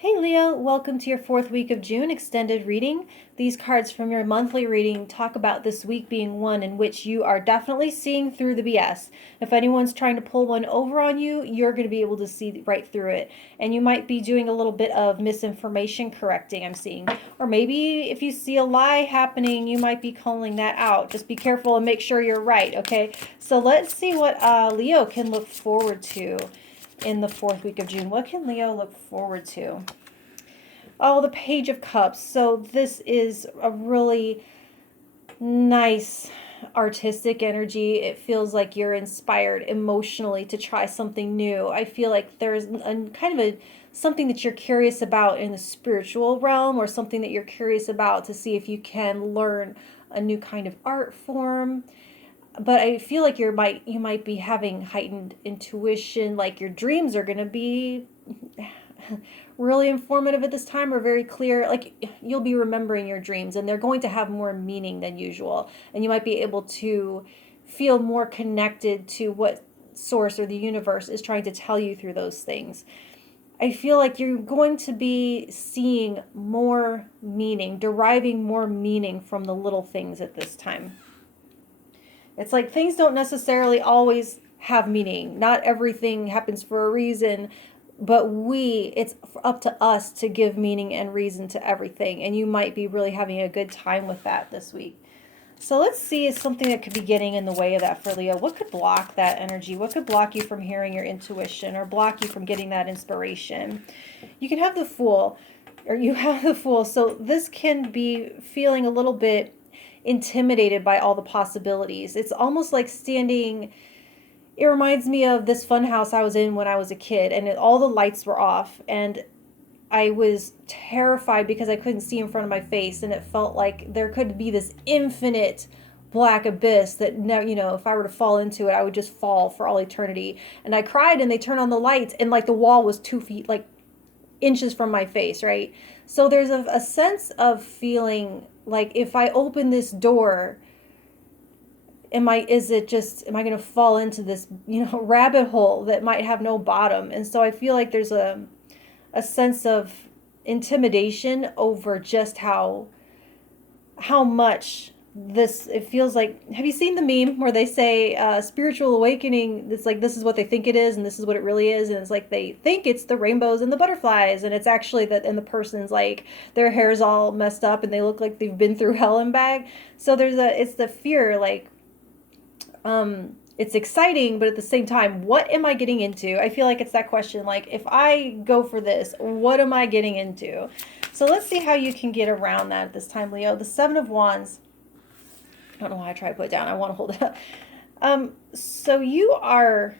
Hey Leo, welcome to your 4th week of June extended reading. These cards from your monthly reading talk about this week being one in which you are definitely seeing through the BS. If anyone's trying to pull one over on you, you're going to be able to see right through it. And you might be doing a little bit of misinformation correcting, I'm seeing. Or maybe if you see a lie happening, you might be calling that out. Just be careful and make sure you're right, okay? So let's see what Leo can look forward to in the 4th week of June. What can Leo look forward to? Oh, the Page of Cups. So this is a really nice artistic energy. It feels like you're inspired emotionally to try something new. I feel like there's something that you're curious about in the spiritual realm, or something that you're curious about to see if you can learn a new kind of art form. But I feel like you might be having heightened intuition, like your dreams are going to be really informative at this time, or very clear. Like you'll be remembering your dreams and they're going to have more meaning than usual, and you might be able to feel more connected to what source or the universe is trying to tell you through those things. I feel like you're going to be seeing more meaning, deriving more meaning from the little things at this time. It's like things don't necessarily always have meaning. Not everything happens for a reason, but it's up to us to give meaning and reason to everything. And you might be really having a good time with that this week. So let's see if something that could be getting in the way of that for Leo. What could block that energy? What could block you from hearing your intuition, or block you from getting that inspiration? You can have the Fool, or you have the Fool. So this can be feeling a little bit intimidated by all the possibilities. It's almost like standing... It reminds me of this fun house I was in when I was a kid, and all the lights were off, and I was terrified because I couldn't see in front of my face, and it felt like there could be this infinite black abyss that, if I were to fall into it, I would just fall for all eternity. And I cried, and they turned on the lights, and like the wall was 2 feet, like inches from my face, right? So there's a sense of feeling like, if I open this door, am I going to fall into this, rabbit hole that might have no bottom? And so I feel like there's a sense of intimidation over just how much it feels like. Have you seen the meme where they say spiritual awakening, it's like this is what they think it is and this is what it really is, and it's like they think it's the rainbows and the butterflies, and it's actually that, and the person's like, their hair's all messed up and they look like they've been through hell and back. So it's the fear, like, it's exciting, but at the same time, what am I getting into? I feel like it's that question, like, if I go for this, what am I getting into? So let's see how you can get around that at this time, Leo. The Seven of Wands. I don't know why I try to put it down. I want to hold it up. So you are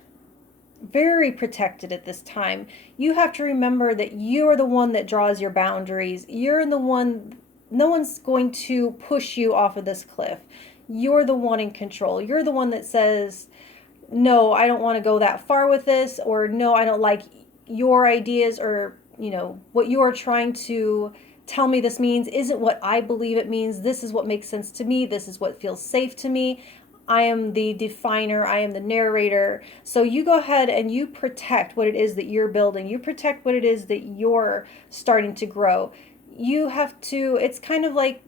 very protected at this time. You have to remember that you're the one that draws your boundaries. You're the one, no one's going to push you off of this cliff. You're the one in control. You're the one that says, no, I don't want to go that far with this, or no, I don't like your ideas, or, what you are trying to tell me this means isn't what I believe it means. This is what makes sense to me. This is what feels safe to me. I am the definer. I am the narrator. So you go ahead and you protect what it is that you're building. You protect what it is that you're starting to grow. You have to, it's kind of like,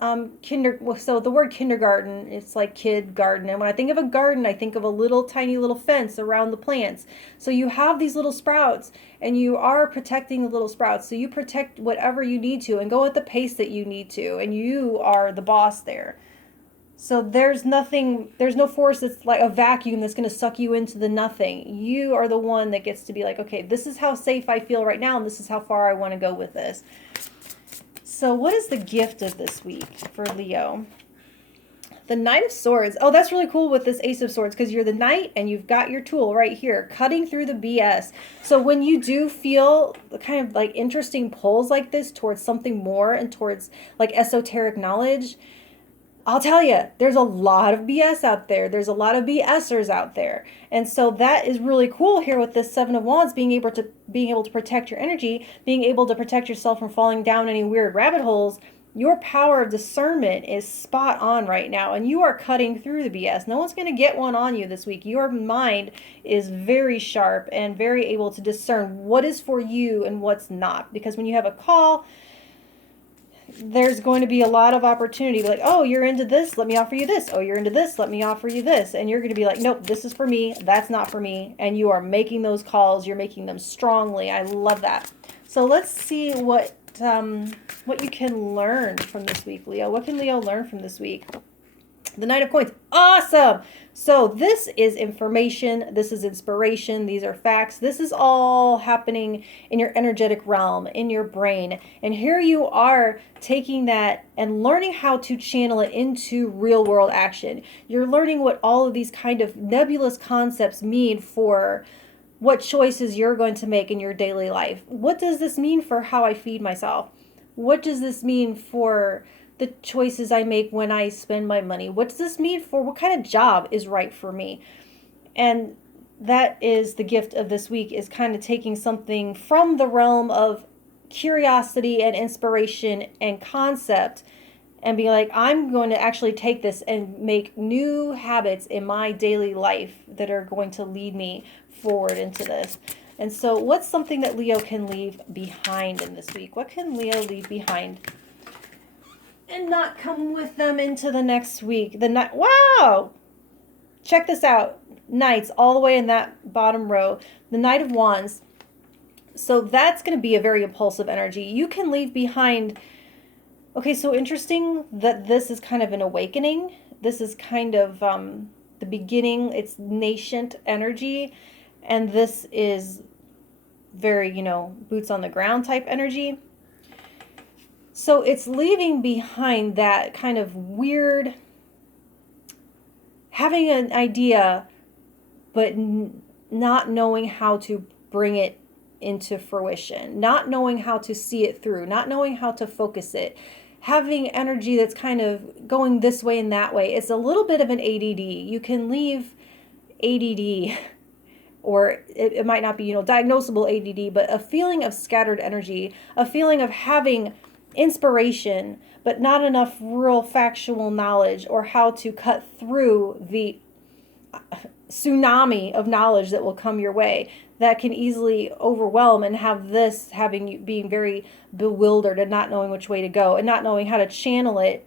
so the word kindergarten, it's like kid garden. And when I think of a garden, I think of a little tiny little fence around the plants. So you have these little sprouts, and you are protecting the little sprouts. So you protect whatever you need to and go at the pace that you need to. And you are the boss there. So there's no force that's like a vacuum that's going to suck you into the nothing. You are the one that gets to be like, okay, this is how safe I feel right now, and this is how far I want to go with this. So what is the gift of this week for Leo? The Knight of Swords. Oh, that's really cool with this Ace of Swords, because you're the knight and you've got your tool right here, cutting through the BS. So when you do feel kind of like interesting pulls like this towards something more and towards like esoteric knowledge, I'll tell you, there's a lot of BS out there. There's a lot of BSers out there. And so that is really cool here with this Seven of Wands, being able to protect your energy, being able to protect yourself from falling down any weird rabbit holes. Your power of discernment is spot on right now, and you are cutting through the BS. No one's going to get one on you this week. Your mind is very sharp and very able to discern what is for you and what's not. Because when you have a call, there's going to be a lot of opportunity. Like, oh, you're into this, let me offer you this. Oh, you're into this, let me offer you this. And you're going to be like, nope, this is for me, that's not for me. And you are making those calls. You're making them strongly. I love that. So let's see what you can learn from this week, Leo. What can Leo learn from this week? The Knight of Coins. Awesome. So this is information. This is inspiration. These are facts. This is all happening in your energetic realm, in your brain. And here you are taking that and learning how to channel it into real world action. You're learning what all of these kind of nebulous concepts mean for what choices you're going to make in your daily life. What does this mean for how I feed myself? What does this mean for the choices I make when I spend my money? What does this mean for what kind of job is right for me? And that is the gift of this week, is kind of taking something from the realm of curiosity and inspiration and concept and be like, I'm going to actually take this and make new habits in my daily life that are going to lead me forward into this. And so what's something that Leo can leave behind in this week? What can Leo leave behind and not come with them into the next week? The night, wow! Check this out. Knights all the way in that bottom row. The Knight of Wands. So that's going to be a very impulsive energy. You can leave behind. Okay, so interesting that this is kind of an awakening. This is kind of the beginning. It's nascent energy. And this is very, boots on the ground type energy. So it's leaving behind that kind of weird, having an idea, but not knowing how to bring it into fruition, not knowing how to see it through, not knowing how to focus it, having energy that's kind of going this way and that way. It's a little bit of an ADD. You can leave ADD, or it might not be, diagnosable ADD, but a feeling of scattered energy, a feeling of having inspiration, but not enough real factual knowledge or how to cut through the tsunami of knowledge that will come your way that can easily overwhelm, and have this having you being very bewildered and not knowing which way to go and not knowing how to channel it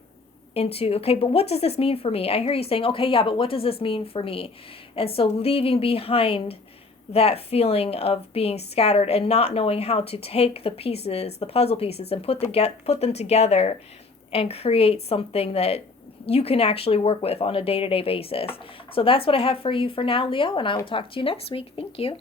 into, okay, but what does this mean for me? I hear you saying, okay, yeah, but what does this mean for me? And so leaving behind that feeling of being scattered and not knowing how to take the pieces, the puzzle pieces, and put them together and create something that you can actually work with on a day-to-day basis. So that's what I have for you for now, Leo, and I will talk to you next week. Thank you.